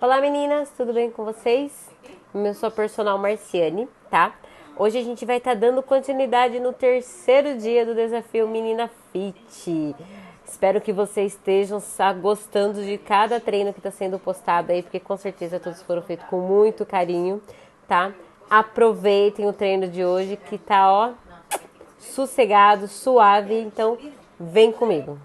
Olá meninas, tudo bem com vocês? Eu sou a personal Marciane, tá? Hoje a gente vai estar dando continuidade no terceiro dia do desafio Menina Fit. Espero que vocês estejam gostando de cada treino que está sendo postado aí, porque com certeza todos foram feitos com muito carinho, tá? Aproveitem o treino de hoje que tá, ó, sossegado, suave, então vem comigo.